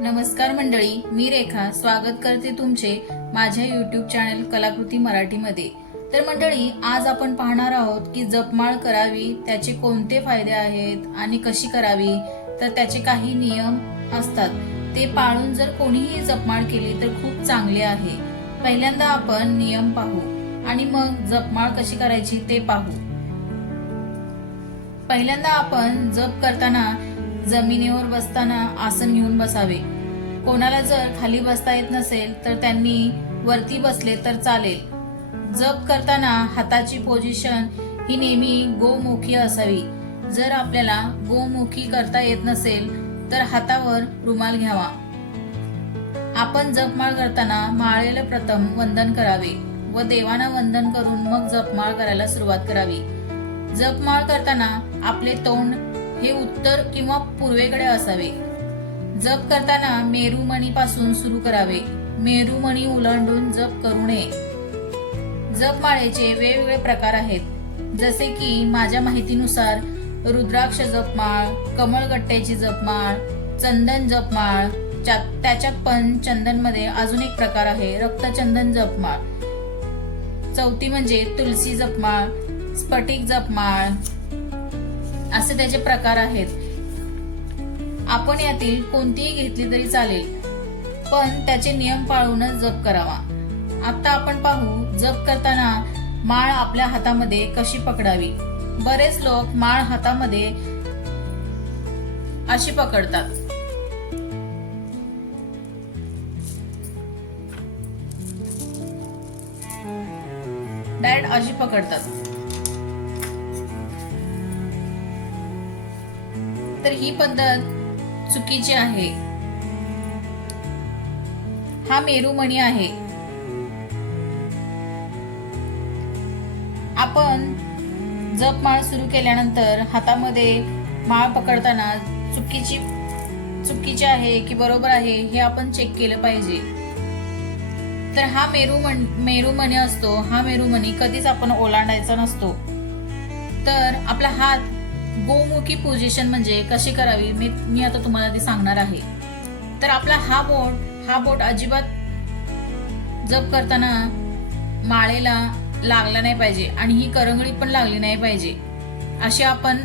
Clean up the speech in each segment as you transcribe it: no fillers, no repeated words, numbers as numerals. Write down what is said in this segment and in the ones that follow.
नमस्कार मंडळी, मी रेखा स्वागत करते तुमचे माझ्या YouTube चॅनल कलाकृती मराठीमध्ये। तर मंडळी, आज आपण पाहणार आहोत की जपमाळ करावी त्याचे कोणते फायदे आहेत आणि कशी करावी। तर त्याचे काही नियम असतात, ते पाळून जर कोणीही जपमाळ केली तर खूप चांगले आहे। पहिल्यांदा आपण नियम पाहू आणि मग जपमाळ कशी करायची ते पाहू। पहिल्यांदा आपण जप करताना जमिनीवर बसताना आसन घेऊन बसावे। कोणाला जर खाली बसता येत नसेल तर त्यांनी वरती बसले तर चालेल। जप करताना हाताची पोझिशन ही नेहमी गोमुखी असावी। जर आपल्याला गोमुखी करता येत नसेल तर हातावर रुमाल घ्यावा। आपण जपमाळ करताना माळेला प्रथम वंदन करावे व देवांना वंदन करून मग जपमाळ करायला सुरुवात करावी। जपमाळ करताना आपले तोंड हे उत्तर किंवा पूर्वेकडे असावे। जप करताना मेरुमणी पासून सुरू करावे। मेरुमणी ओलांडून जप करू नये। जपमाळेचे वेगवेगळे प्रकार आहेत, जसे की माझ्या माहितीनुसार रुद्राक्ष जपमाळ, कमळगट्ट्याची जपमाळ, चंदन जपमाळ, त्याच्यात पण चंदन मध्ये अजून एक प्रकार आहे रक्तचंदन जपमाळ। चौथी म्हणजे तुलसी जपमाळ, स्फटिक जपमाळ, असे त्याचे प्रकार आहेत। आपण यातील कोणतीही घेतली तरी चालेल, पण त्याचे नियम पाळूनच जप करावा। आता आपण पाहू जप करताना माळ आपल्या हातामध्ये कशी पकडावी। बरेच लोक माळ हातामध्ये अशी पकडतात। डायरेक्ट अशी पकडतात। तर ही पद्धत चुकीची आहे। हा मेरुमणी आहे। आपण जपमाळ सुरू केल्यानंतर हातामध्ये माळ पकडताना चुकीची आहे की बरोबर आहे हे आपण चेक केलं पाहिजे। तर हा मेरुमणी असतो। हा मेरुमणी कधीच आपण ओलांडायचा नसतो। तर आपला हात गोमुखी पोझिशन म्हणजे कशी करावी मी आता तुम्हाला ते सांगणार आहे। तर आपला हा बोट अजिबात जप करताना माळेला लागला नाही पाहिजे आणि ही करंगळी पण लागली नाही पाहिजे, अशी आपण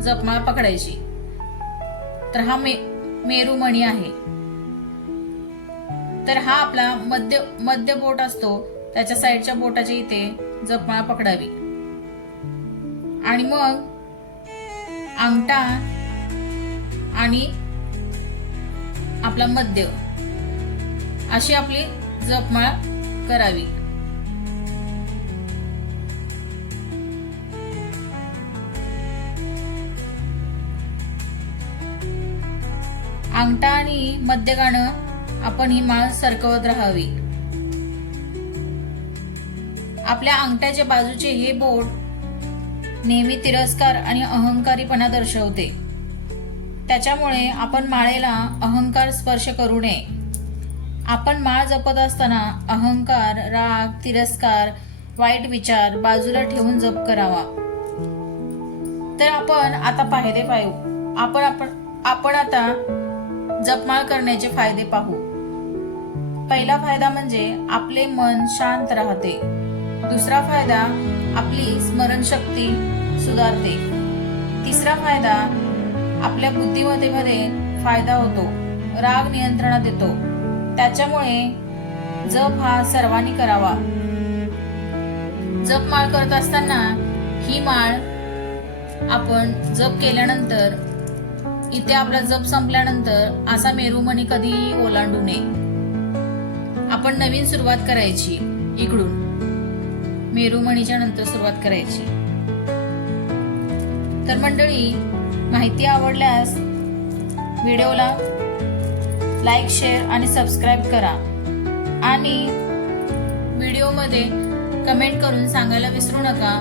जपमाळ पकडायची। तर हा मेरुमणी आहे। तर हा आपला मध्य बोट असतो, त्याच्या साईडच्या बोटाच्या इथे जपमाळ पकडावी आणि मग अंगठा आणि आपला मध्य अशी आपली जपमाळ करावी। अंगठा आणि मध्यगानं आपण ही माळ सरकवत राहावी। आपल्या अंगठ्याच्या बाजूचे हे बोट नेहमी तिरस्कार आणि अहंकारीपणा दर्शवते। त्याच्यामुळे आपण माळेला अहंकार स्पर्श करू नये। आपण माळ जपत असताना अहंकार, राग, तिरस्कार, वाईट विचार बाजूला ठेवून जप करावा। तर आपण आता फायदे पाहू। आपण आता जपमाळ करण्याचे फायदे पाहू। पहिला फायदा म्हणजे आपले मन शांत राहते। दुसरा फायदा आपली स्मरणशक्ती सुधारते। तिसरा फायदा आपल्या बुद्धिमत्तेमध्ये फायदा होतो, राग नियंत्रणात येतो। त्याच्यामुळे जप हा सर्वांनी करावा। जप माळ करत असताना ही माळ आपण जप केल्यानंतर इथे आपला जप संपल्यानंतर असा मेरुमणी कधीही ओलांडू नये। आपण नवीन सुरुवात करायची, इकडून मेरुमणीच्या नंतर सुरुवात करायची। तर मंडळी, माहिती आवडल्यास व्हिडिओला लाईक, शेअर आणि सबस्क्राईब करा आणि व्हिडिओमध्ये कमेंट करून सांगायला विसरू नका